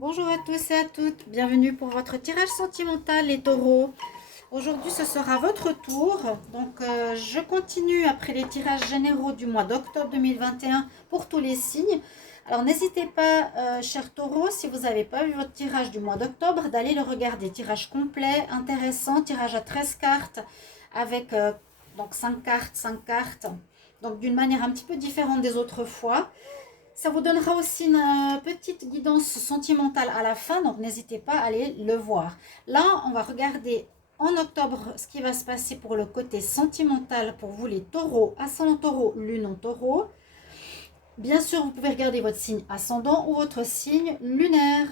Bonjour à tous et à toutes, bienvenue pour votre tirage sentimental les taureaux. Aujourd'hui ce sera votre tour, donc je continue après les tirages généraux du mois d'octobre 2021 pour tous les signes. Alors n'hésitez pas, chers taureaux, si vous n'avez pas vu votre tirage du mois d'octobre, d'aller le regarder. Tirage complet, intéressant, tirage à 13 cartes avec donc 5 cartes, 5 cartes, donc d'une manière un petit peu différente des autres fois. Ça vous donnera aussi une petite guidance sentimentale à la fin, donc n'hésitez pas à aller le voir. Là, on va regarder en octobre ce qui va se passer pour le côté sentimental pour vous les taureaux, ascendant taureau, lune en taureau. Bien sûr, vous pouvez regarder votre signe ascendant ou votre signe lunaire.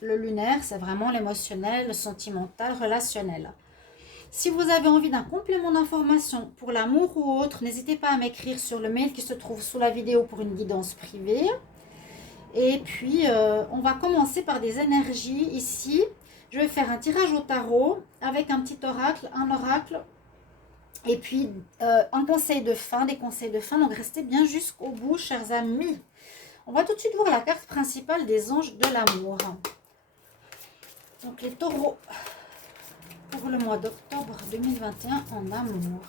Le lunaire, c'est vraiment l'émotionnel, le sentimental, relationnel. Si vous avez envie d'un complément d'information pour l'amour ou autre, n'hésitez pas à m'écrire sur le mail qui se trouve sous la vidéo pour une guidance privée. Et puis, on va commencer par des énergies ici. Je vais faire un tirage au tarot avec un petit oracle, un oracle. Et puis, un conseil de fin, des conseils de fin. Donc, restez bien jusqu'au bout, chers amis. On va tout de suite voir la carte principale des anges de l'amour. Donc, les taureaux pour le mois d'octobre 2021 en amour.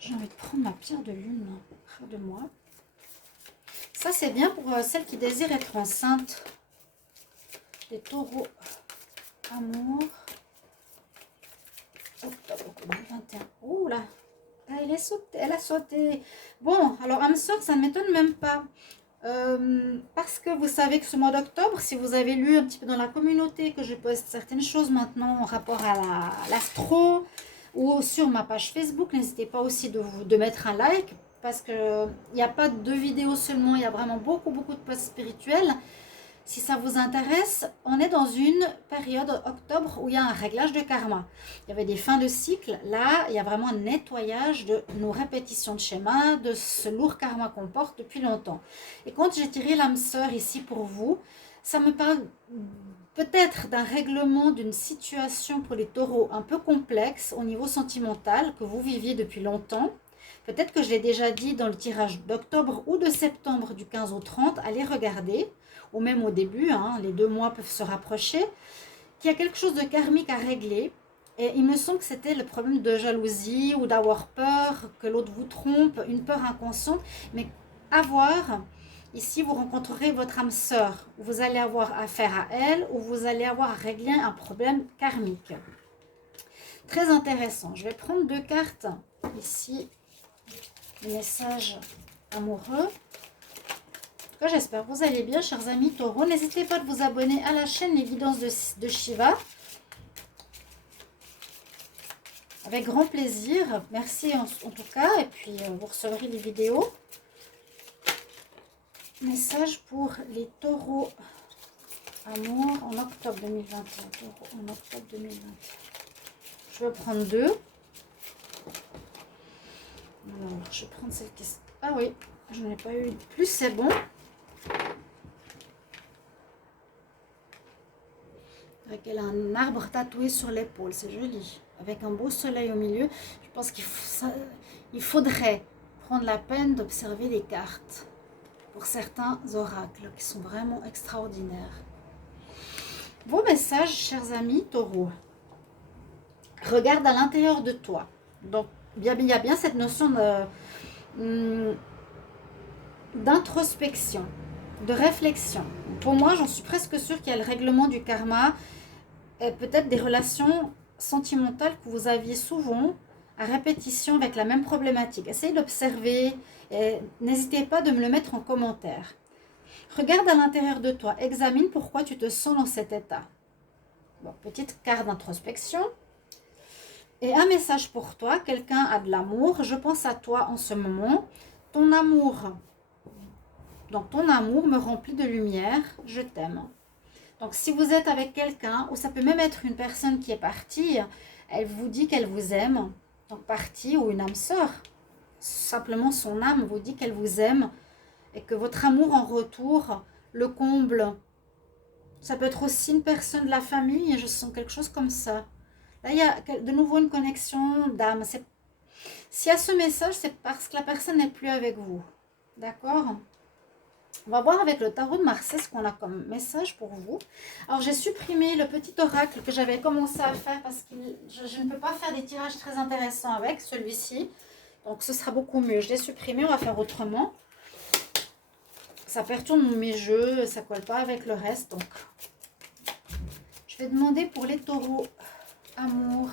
J'ai envie de prendre ma pierre de lune près de moi. Ça, c'est bien pour celles qui désirent être enceintes. Les taureaux, amour, octobre 2021. Oh là, elle a sauté. Bon, alors âme sœur, ça ne m'étonne même pas. Parce que vous savez que ce mois d'octobre, si vous avez lu un petit peu dans la communauté que je poste certaines choses maintenant en rapport à l'astro ou sur ma page Facebook, n'hésitez pas aussi de mettre un like parce qu'il n'y a pas de vidéos seulement, il y a vraiment beaucoup de posts spirituels. Si ça vous intéresse, on est dans une période octobre où il y a un réglage de karma. Il y avait des fins de cycle. Là, il y a vraiment un nettoyage de nos répétitions de schémas, de ce lourd karma qu'on porte depuis longtemps. Et quand j'ai tiré l'âme sœur ici pour vous, ça me parle peut-être d'un règlement d'une situation pour les taureaux un peu complexe au niveau sentimental que vous viviez depuis longtemps. Peut-être que je l'ai déjà dit dans le tirage d'octobre ou de septembre du 15 au 30, allez regarder, ou même au début, les 2 mois peuvent se rapprocher, qu'il y a quelque chose de karmique à régler. Et il me semble que c'était le problème de jalousie ou d'avoir peur que l'autre vous trompe, une peur inconsciente. Mais à voir, ici vous rencontrerez votre âme sœur. Vous allez avoir affaire à elle ou vous allez avoir à régler un problème karmique. Très intéressant. Je vais prendre 2 cartes ici. Les messages amoureux. En tout cas, j'espère que vous allez bien, chers amis taureaux. N'hésitez pas à vous abonner à la chaîne Les Guidances de Shiva. Avec grand plaisir. Merci en tout cas. Et puis, vous recevrez les vidéos. Message pour les taureaux. Amour en octobre 2021. Taureau en octobre 2021. Je vais prendre 2. Alors, je vais prendre celle qui... Ah oui, je n'en ai pas eu de plus, c'est bon. Elle a un arbre tatoué sur l'épaule, c'est joli. Avec un beau soleil au milieu. Je pense il faudrait prendre la peine d'observer les cartes pour certains oracles qui sont vraiment extraordinaires. Vos messages, chers amis taureaux. Regarde à l'intérieur de toi. Donc, il y a bien cette notion d'introspection, de réflexion. Pour moi, j'en suis presque sûre qu'il y a le règlement du karma et peut-être des relations sentimentales que vous aviez souvent à répétition avec la même problématique. Essayez d'observer et n'hésitez pas de me le mettre en commentaire. Regarde à l'intérieur de toi, examine pourquoi tu te sens dans cet état. Bon, petite carte d'introspection. Et un message pour toi, quelqu'un a de l'amour, je pense à toi en ce moment. Ton amour me remplit de lumière, je t'aime. Donc si vous êtes avec quelqu'un, ou ça peut même être une personne qui est partie, elle vous dit qu'elle vous aime, donc partie ou une âme sœur, simplement son âme vous dit qu'elle vous aime et que votre amour en retour le comble. Ça peut être aussi une personne de la famille, je sens quelque chose comme ça. Là, il y a de nouveau une connexion d'âme. S'il y a ce message, c'est parce que la personne n'est plus avec vous. D'accord ? On va voir avec le tarot de Marseille ce qu'on a comme message pour vous. Alors, j'ai supprimé le petit oracle que j'avais commencé à faire parce que je ne peux pas faire des tirages très intéressants avec celui-ci. Donc, ce sera beaucoup mieux. Je l'ai supprimé, on va faire autrement. Ça perturbe mes jeux, ça ne colle pas avec le reste. Donc, je vais demander pour les taureaux amour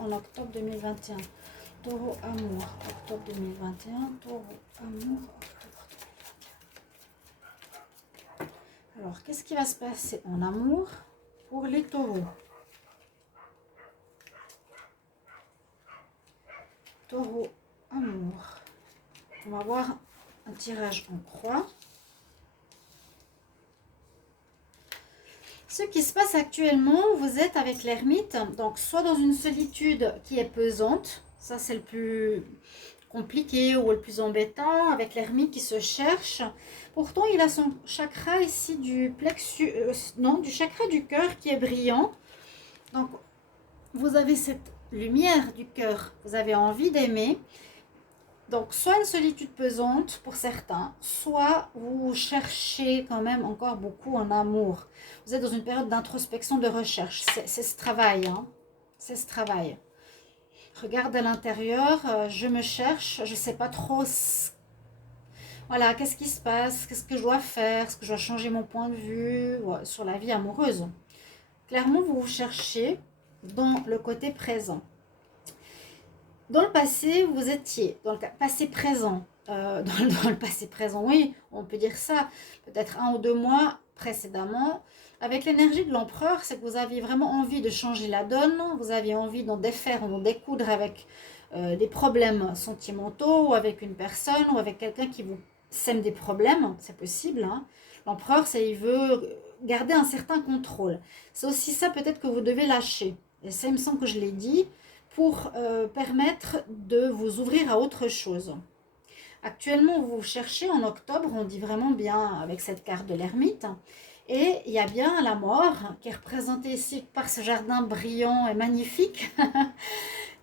en octobre 2021. Taureau amour, octobre 2021. Taureau amour, octobre 2021. Alors, qu'est-ce qui va se passer en amour pour les taureaux? Taureau amour. On va voir un tirage en croix. Ce qui se passe actuellement, vous êtes avec l'ermite, donc soit dans une solitude qui est pesante, ça c'est le plus compliqué ou le plus embêtant, avec l'ermite qui se cherche. Pourtant, il a son chakra ici du plexus, du chakra du cœur qui est brillant. Donc, vous avez cette lumière du cœur, vous avez envie d'aimer. Donc, soit une solitude pesante pour certains, soit vous cherchez quand même encore beaucoup en amour. Vous êtes dans une période d'introspection, de recherche. C'est ce travail, hein. C'est ce travail. Regarde à l'intérieur, je me cherche, je ne sais pas trop. Voilà, qu'est-ce qui se passe? Qu'est-ce que je dois faire? Est-ce que je dois changer mon point de vue sur la vie amoureuse? Clairement, vous vous cherchez dans le côté présent. Dans le passé, vous étiez, dans le passé présent, dans le passé présent, oui, on peut dire ça, peut-être 1 ou 2 mois précédemment, avec l'énergie de l'empereur, c'est que vous aviez vraiment envie de changer la donne, vous aviez envie d'en défaire, d'en découdre avec des problèmes sentimentaux, ou avec une personne, ou avec quelqu'un qui vous sème des problèmes, c'est possible, hein. L'empereur, il veut garder un certain contrôle. C'est aussi ça peut-être que vous devez lâcher. Et ça, il me semble que je l'ai dit, pour permettre de vous ouvrir à autre chose. Actuellement, vous cherchez en octobre, on dit vraiment bien avec cette carte de l'ermite, et il y a bien la mort qui est représentée ici par ce jardin brillant et magnifique,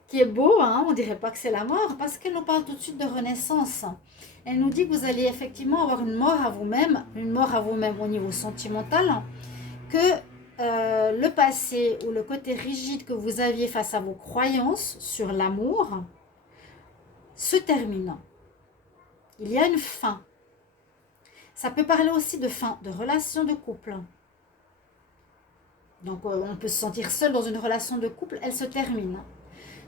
qui est beau, hein, on ne dirait pas que c'est la mort, parce qu'elle nous parle tout de suite de renaissance. Elle nous dit que vous allez effectivement avoir une mort à vous-même au niveau sentimental, que le passé ou le côté rigide que vous aviez face à vos croyances sur l'amour se termine. Il y a une fin. Ça peut parler aussi de fin de relation de couple. Donc on peut se sentir seul dans une relation de couple, elle se termine.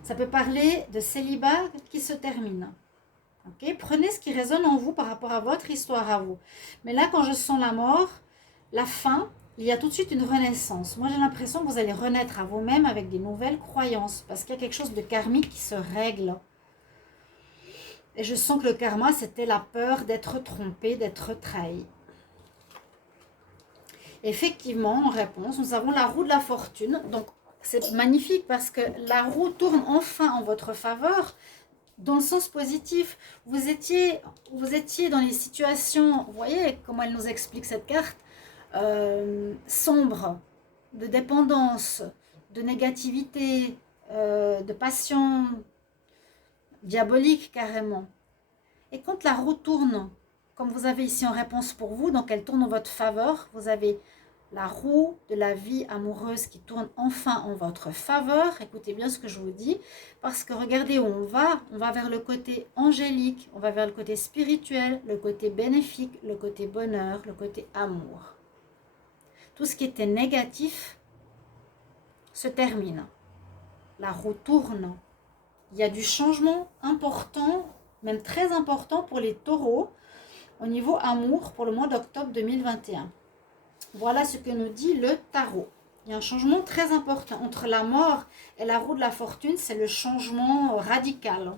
Ça peut parler de célibat qui se termine. Okay? Prenez ce qui résonne en vous par rapport à votre histoire à vous. Mais là, quand je sens la mort, la fin, il y a tout de suite une renaissance. Moi, j'ai l'impression que vous allez renaître à vous-même avec des nouvelles croyances, parce qu'il y a quelque chose de karmique qui se règle. Et je sens que le karma, c'était la peur d'être trompé, d'être trahi. Effectivement, en réponse, nous avons la roue de la fortune. Donc, c'est magnifique parce que la roue tourne enfin en votre faveur, dans le sens positif. Vous étiez dans les situations, vous voyez comment elle nous explique cette carte, sombre, de dépendance, de négativité, de passion diabolique carrément. Et quand la roue tourne, comme vous avez ici en réponse pour vous, donc elle tourne en votre faveur, vous avez la roue de la vie amoureuse qui tourne enfin en votre faveur. Écoutez bien ce que je vous dis, parce que regardez où on va vers le côté angélique, on va vers le côté spirituel, le côté bénéfique, le côté bonheur, le côté amour. Tout ce qui était négatif se termine. La roue tourne. Il y a du changement important, même très important pour les taureaux, au niveau amour pour le mois d'octobre 2021. Voilà ce que nous dit le tarot. Il y a un changement très important entre la mort et la roue de la fortune, c'est le changement radical.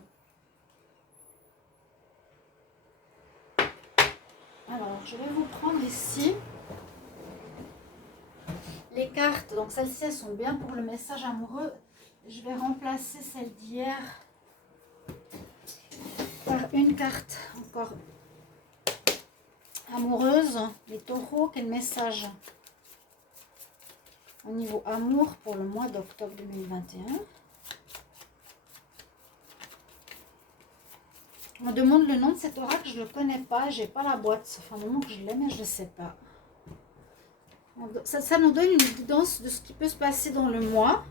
Alors, je vais vous prendre ici les cartes. Donc, celles-ci, elles sont bien pour le message amoureux. Je vais remplacer celle d'hier par une carte encore amoureuse. Les taureaux, quel message au niveau amour pour le mois d'octobre 2021. On me demande le nom de cet oracle, je ne le connais pas, j'ai pas la boîte. Ça fait un moment que je l'ai, mais je ne sais pas. Ça nous donne une guidance de ce qui peut se passer dans le mois.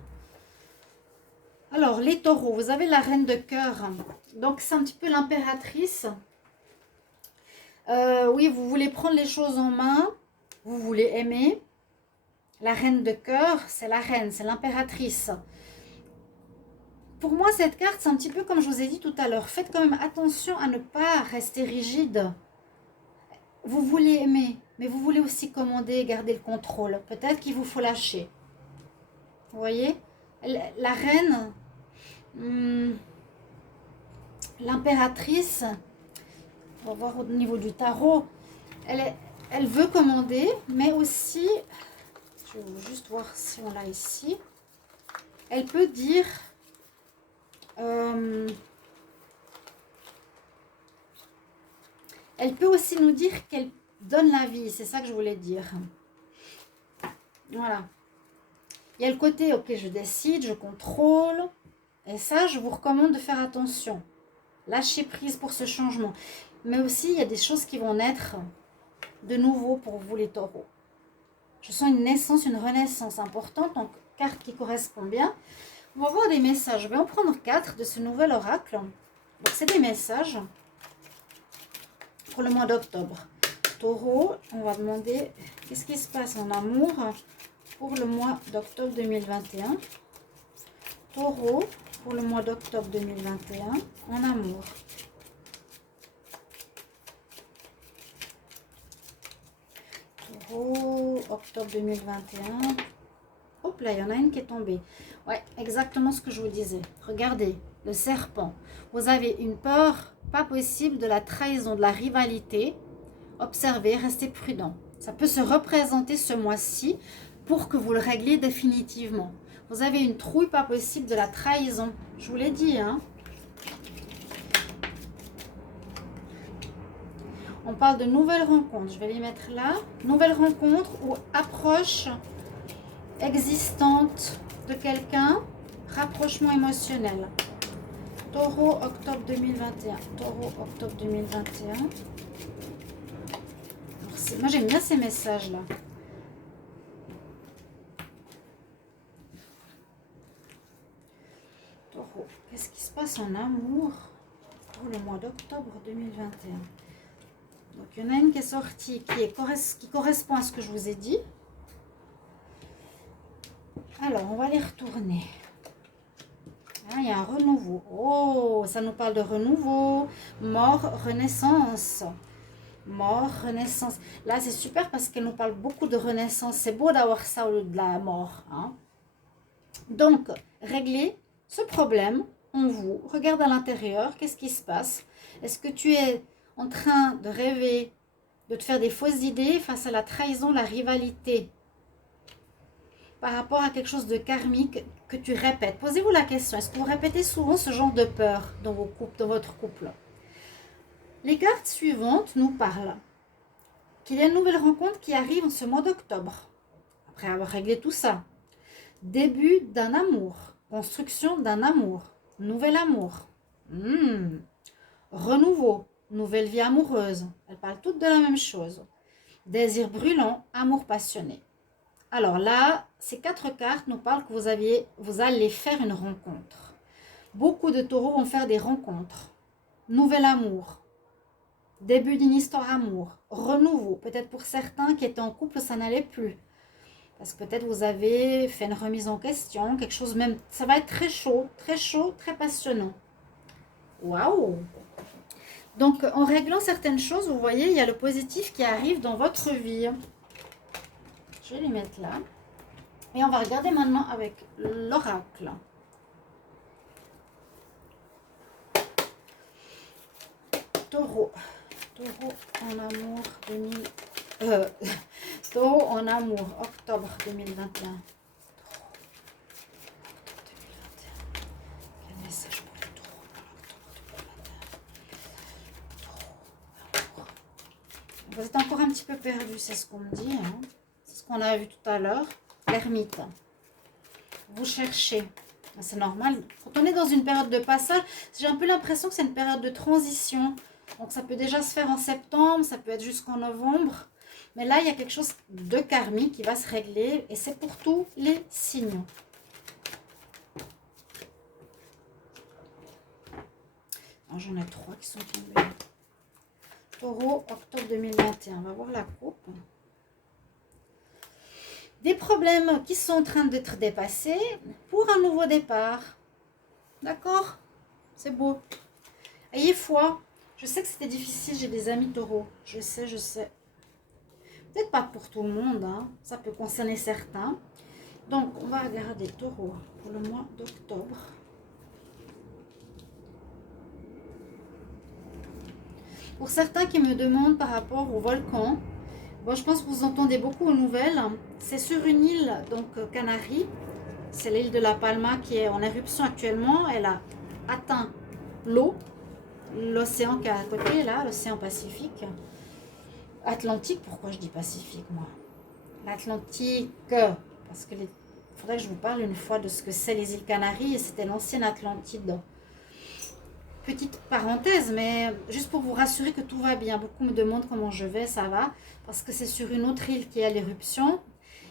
Alors, les taureaux, vous avez la reine de cœur. Donc, c'est un petit peu l'impératrice. Oui, vous voulez prendre les choses en main. Vous voulez aimer. La reine de cœur, c'est la reine, c'est l'impératrice. Pour moi, cette carte, c'est un petit peu comme je vous ai dit tout à l'heure. Faites quand même attention à ne pas rester rigide. Vous voulez aimer, mais vous voulez aussi commander, garder le contrôle. Peut-être qu'il vous faut lâcher. Vous voyez? La reine, l'impératrice, on va voir au niveau du tarot, elle veut commander, mais aussi, je vais juste voir si on l'a ici, elle peut dire... elle peut aussi nous dire qu'elle donne la vie, c'est ça que je voulais dire. Voilà. Il y a le côté, ok, je décide, je contrôle. Et ça, je vous recommande de faire attention. Lâchez prise pour ce changement. Mais aussi, il y a des choses qui vont naître de nouveau pour vous, les taureaux. Je sens une naissance, une renaissance importante. Donc, carte qui correspond bien. On va voir des messages. Je vais en prendre 4 de ce nouvel oracle. Donc, c'est des messages pour le mois d'octobre. Taureau, on va demander qu'est-ce qui se passe en amour pour le mois d'octobre 2021. Taureau, pour le mois d'octobre 2021, en amour. Taureau, octobre 2021. Hop là, il y en a une qui est tombée. Ouais, exactement ce que je vous disais. Regardez, le serpent. Vous avez une peur pas possible de la trahison, de la rivalité. Observez, restez prudent. Ça peut se représenter ce mois-ci pour que vous le régliez définitivement. Vous avez une trouille pas possible de la trahison. Je vous l'ai dit, hein. On parle de nouvelles rencontres. Je vais les mettre là. Nouvelles rencontres ou approche existante de quelqu'un. Rapprochement émotionnel. Taureau, octobre 2021. Taureau, octobre 2021. Moi, j'aime bien ces messages-là. Taureau, qu'est-ce qui se passe en amour pour le mois d'octobre 2021? Donc, il y en a une qui est sortie, qui correspond à ce que je vous ai dit. Alors, on va les retourner. Ah, il y a un renouveau. Oh, ça nous parle de renouveau, mort, renaissance. Mort, renaissance. Là, c'est super parce qu'elle nous parle beaucoup de renaissance. C'est beau d'avoir ça au lieu de la mort. Hein? Donc, réglez ce problème en vous. Regarde à l'intérieur. Qu'est-ce qui se passe? Est-ce que tu es en train de rêver, de te faire des fausses idées face à la trahison, la rivalité par rapport à quelque chose de karmique que tu répètes? Posez-vous la question. Est-ce que vous répétez souvent ce genre de peur dans vos couples, dans votre couple? Les cartes suivantes nous parlent qu'il y a une nouvelle rencontre qui arrive en ce mois d'octobre. Après avoir réglé tout ça. Début d'un amour. Construction d'un amour. Nouvel amour. Renouveau. Nouvelle vie amoureuse. Elles parlent toutes de la même chose. Désir brûlant. Amour passionné. Alors là, ces 4 cartes nous parlent que vous allez faire une rencontre. Beaucoup de taureaux vont faire des rencontres. Nouvel amour. Début d'une histoire amour. Renouveau. Peut-être pour certains qui étaient en couple, ça n'allait plus. Parce que peut-être vous avez fait une remise en question. Quelque chose même. Ça va être très chaud, très passionnant. Waouh! Donc, en réglant certaines choses, vous voyez, il y a le positif qui arrive dans votre vie. Je vais les mettre là. Et on va regarder maintenant avec l'oracle. Taureau. Taureau en amour 2000. Taureau en amour, octobre 2021. Quel message pour les taureaux en octobre 2021? Vous êtes encore un petit peu perdu, c'est ce qu'on me dit. Hein. C'est ce qu'on a vu tout à l'heure. L'ermite. Vous cherchez. C'est normal. Quand on est dans une période de passage, j'ai un peu l'impression que c'est une période de transition. Donc ça peut déjà se faire en septembre, ça peut être jusqu'en novembre. Mais là, il y a quelque chose de karmique qui va se régler et c'est pour tous les signes. J'en ai 3 qui sont tombés. Taureau, octobre 2021. On va voir la coupe. Des problèmes qui sont en train d'être dépassés pour un nouveau départ. D'accord? C'est beau. Ayez foi. Je sais que c'était difficile, j'ai des amis taureaux. Je sais, je sais. Peut-être pas pour tout le monde, hein. Ça peut concerner certains. Donc, on va regarder taureau pour le mois d'octobre. Pour certains qui me demandent par rapport au volcan, bon, je pense que vous entendez beaucoup aux nouvelles. C'est sur une île, donc Canaries. C'est l'île de La Palma qui est en éruption actuellement. Elle a atteint l'eau, l'océan qui est à côté, là, l'océan Pacifique. Atlantique, pourquoi je dis Pacifique, moi? L'Atlantique, parce que faudrait que je vous parle une fois de ce que c'est les îles Canaries, et c'était l'ancienne Atlantide. Petite parenthèse, mais juste pour vous rassurer que tout va bien. Beaucoup me demandent comment je vais, ça va, parce que c'est sur une autre île qui a l'éruption.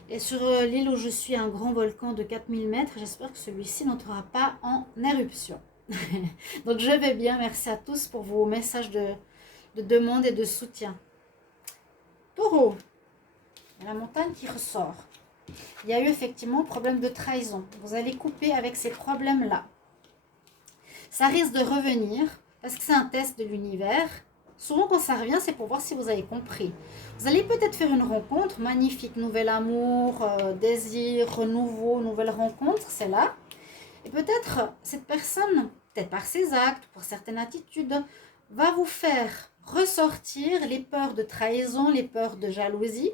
Et sur l'île où je suis, un grand volcan de 4000 mètres, j'espère que celui-ci n'entrera pas en éruption. Donc je vais bien, merci à tous pour vos messages de demande et de soutien. Taureau, il y a la montagne qui ressort. Il y a eu effectivement un problème de trahison. Vous allez couper avec ces problèmes-là. Ça risque de revenir parce que c'est un test de l'univers. Souvent quand ça revient, c'est pour voir si vous avez compris. Vous allez peut-être faire une rencontre magnifique, nouvel amour, désir, renouveau, nouvelle rencontre, c'est là. Et peut-être cette personne, peut-être par ses actes, pour certaines attitudes, va vous faire ressortir les peurs de trahison, les peurs de jalousie.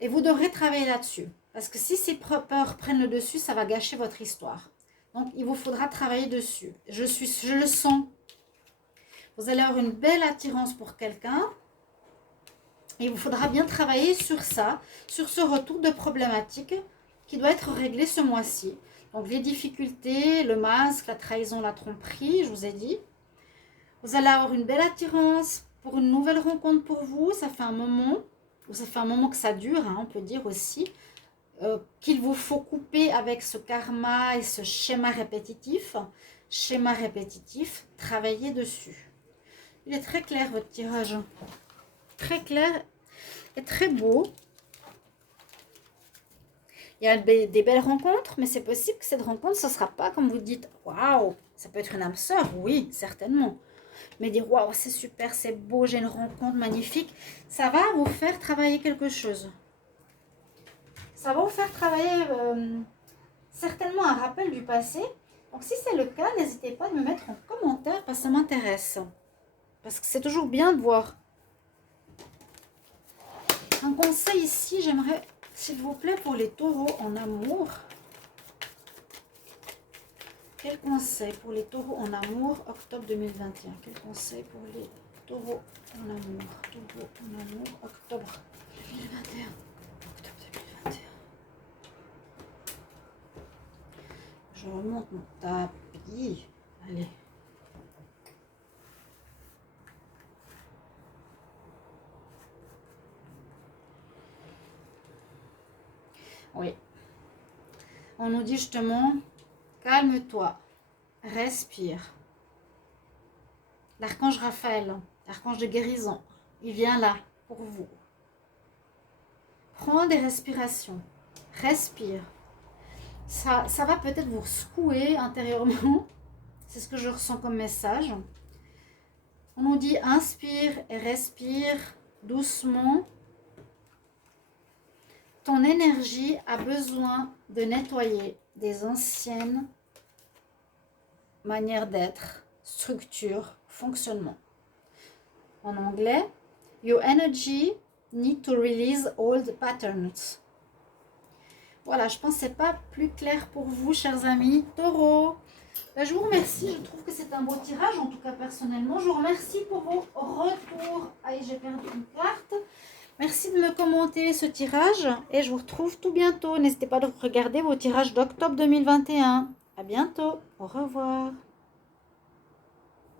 Et vous devrez travailler là-dessus. Parce que si ces peurs prennent le dessus, ça va gâcher votre histoire. Donc, il vous faudra travailler dessus. Je le sens. Vous allez avoir une belle attirance pour quelqu'un. Et il vous faudra bien travailler sur ça, sur ce retour de problématique qui doit être réglé ce mois-ci. Donc, les difficultés, le masque, la trahison, la tromperie, je vous ai dit. Vous allez avoir une belle attirance pour une nouvelle rencontre pour vous. Ça fait un moment, ou ça fait un moment que ça dure, hein, on peut dire aussi. Qu'il vous faut couper avec ce karma et ce schéma répétitif. Schéma répétitif, travaillez dessus. Il est très clair votre tirage. Très clair et très beau. Il y a des belles rencontres, mais c'est possible que cette rencontre, ce ne sera pas comme vous dites, waouh, ça peut être une âme sœur, oui, certainement. Mais dire, waouh, c'est super, c'est beau, j'ai une rencontre magnifique, ça va vous faire travailler quelque chose. Ça va vous faire travailler certainement un rappel du passé. Donc si c'est le cas, n'hésitez pas à me mettre en commentaire parce que ça m'intéresse. Parce que c'est toujours bien de voir. Un conseil ici, j'aimerais, s'il vous plaît, pour les taureaux en amour. Quel conseil pour les taureaux en amour, octobre 2021? Quel conseil pour les taureaux en amour? Taureaux en amour, octobre 2021. Je remonte mon tapis. Allez. Oui. On nous dit justement, calme-toi, respire. L'archange Raphaël, l'archange de guérison, il vient là pour vous. Prends des respirations. Respire. Ça va peut-être vous secouer intérieurement. C'est ce que je ressens comme message. On nous dit inspire et respire doucement. Ton énergie a besoin de nettoyer des anciennes manières d'être, structures, fonctionnement. En anglais, your energy need to release old patterns. Voilà, je pense que ce n'est pas plus clair pour vous, chers amis. Taureau, je vous remercie. Je trouve que c'est un beau tirage, en tout cas personnellement. Je vous remercie pour vos retours. Aïe, j'ai perdu une carte. Merci de me commenter ce tirage et je vous retrouve tout bientôt. N'hésitez pas à regarder vos tirages d'octobre 2021. À bientôt. Au revoir.